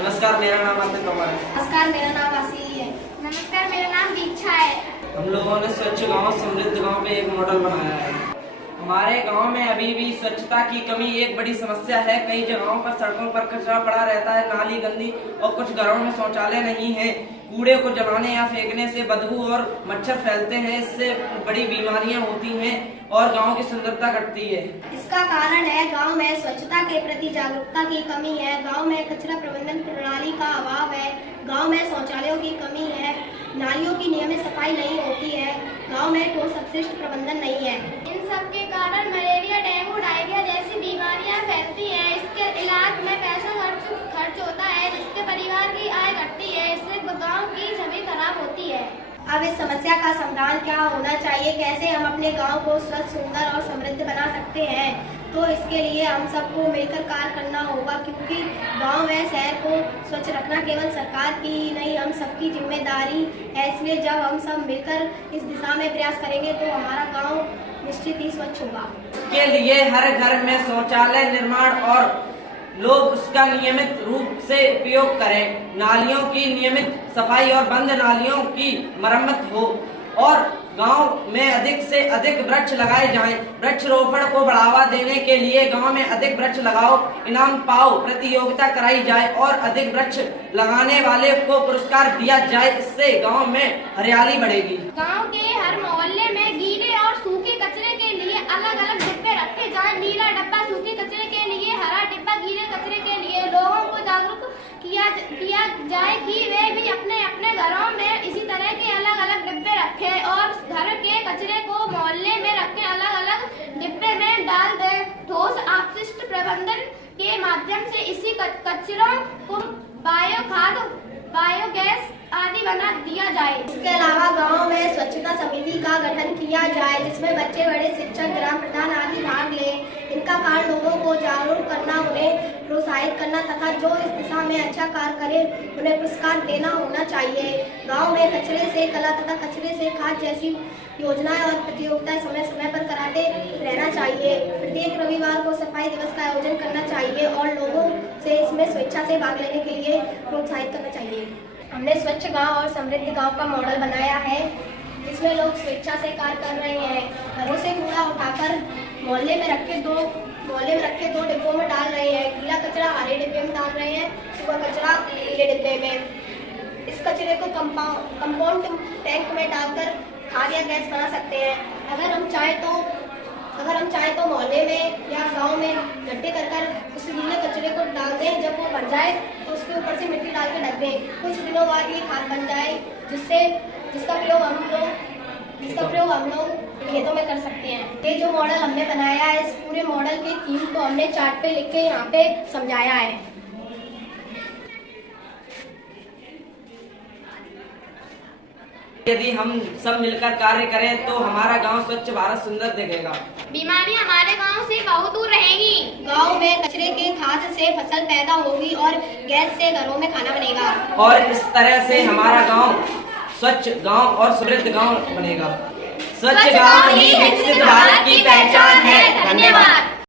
नमस्कार, मेरा नाम अमित कुमार है। नमस्कार, मेरा नाम आशी है। नमस्कार, मेरा नाम दीक्षा है। हम लोगों ने स्वच्छ गांव समृद्ध गांव पे एक मॉडल बनाया है। हमारे गांव में अभी भी स्वच्छता की कमी एक बड़ी समस्या है। कई जगहों पर सड़कों पर कचरा पड़ा रहता है, नाली गंदी और कुछ घरों में शौचालय नहीं है। कूड़े को जलाने या फेंकने से बदबू और मच्छर फैलते हैं, इससे बड़ी बीमारियां होती हैं और गांव की सुंदरता घटती है। इसका कारण है गांव में स्वच्छता के प्रति जागरूकता की कमी है, गांव में कचरा प्रबंधन प्रणाली का अभाव है, गांव में शौचालयों की कमी है, नालियों की नियमित सफाई नहीं होती है, गांव में ठोस अपशिष्ट प्रबंधन नहीं है। इन सब के कारण मलेरिया, डेंगू, डायरिया जैसी बीमारियां फैलती हैं। इसके इलाज में पैसा खर्च होता है, जिससे परिवार की आय घटती है। इससे गांव की छवि खराब होती है। अब इस समस्या का समाधान क्या होना चाहिए, कैसे हम अपने गांव को स्वच्छ, सुंदर और समृद्ध बना सकते हैं, तो इसके लिए हम सबको मिलकर कार्य करना होगा, क्योंकि गांव व शहर को स्वच्छ रखना केवल सरकार की ही नहीं, हम सबकी जिम्मेदारी है। इसलिए जब हम सब मिलकर इस दिशा में प्रयास करेंगे तो हमारा गांव निश्चित ही स्वच्छ होगा। इसके लिए हर घर में शौचालय निर्माण और लोग उसका नियमित रूप से उपयोग करें, नालियों की नियमित सफाई और बंद नालियों की मरम्मत हो और गांव में अधिक से अधिक वृक्ष लगाए जाएं। वृक्षारोपण को बढ़ावा देने के लिए गांव में अधिक वृक्ष लगाओ, इनाम पाओ प्रतियोगिता कराई जाए और अधिक वृक्ष लगाने वाले को पुरस्कार दिया जाए। इससे गांव में हरियाली बढ़ेगी। गांव के हर मोहल्ले में गीले और सूखे कचरे के लिए अलग अलग डिब्बे रखे जाएं। नीला डब्बा सूखे कचरे के लिए, हरा डिब्बा गीले कचरे के लिए। लोगों को जागरूक किया जाए कि वे भी अपने अपने घरों में इसी तरह के अलग अलग डिब्बे रखें और घर के कचरे को मोहल्ले में रखें, अलग अलग डिब्बे में डाल दें। ठोस अपशिष्ट प्रबंधन के माध्यम से इसी कचरों को बायोखाद, बायोगैस आदि बना दिया जाए। इसके अलावा गांव में स्वच्छता समिति का गठन किया जाए, जिसमें बच्चे, बड़े, शिक्षक, ग्राम प्रधान आदि भाग लें। इनका कार्य लोगों को जागरूक करना, उन्हें प्रोत्साहित करना तथा जो इस दिशा में अच्छा कार्य करे उन्हें पुरस्कार देना होना चाहिए। गांव में कचरे से कला तथा कचरे से खाद जैसी योजनाएं और प्रतियोगिताएं समय समय पर कराते रहना चाहिए। प्रत्येक रविवार को सफाई दिवस का आयोजन करना चाहिए और लोगों से इसमें स्वेच्छा से भाग लेने के लिए प्रोत्साहित करना चाहिए। हमने स्वच्छ गांव और समृद्ध गांव का मॉडल बनाया है, जिसमें लोग स्वेच्छा से कार्य कर रहे हैं। घरों से कूड़ा उठाकर मोहल्ले में रखे दो डिब्बों में डाल रहे हैं। गीला कचरा हरे डिब्बे में डाल रहे हैं, सूखा कचरा नीले डिब्बे में। इस कचरे को कंपाउंड टैंक में डालकर खाद या गैस बना सकते हैं। अगर हम चाहें तो मोहल्ले में या गांव में गड्ढे कर उस गीले कचरे को डाल दें। जब वो भर जाए तो उसके ऊपर से मिट्टी डाल के ढक दें। कुछ दिनों बाद ये खाद बन जाए, जिसका प्रयोग हम लोग खेतों में कर सकते हैं। ये जो मॉडल हमने बनाया है, इस पूरे मॉडल के थीम को हमने चार्ट पे लिख के यहाँ पे समझाया है। यदि हम सब मिलकर कार्य करें तो हमारा गांव स्वच्छ भारत सुंदर दिखेगा। बीमारी हमारे गांव से बहुत दूर रहेगी। गांव में कचरे के खाद से फसल पैदा होगी और गैस से घरों में खाना बनेगा और इस तरह से हमारा गांव स्वच्छ गांव और समृद्ध गांव बनेगा। स्वच्छ गांव ही विकसित भारत की पहचान है। धन्यवाद।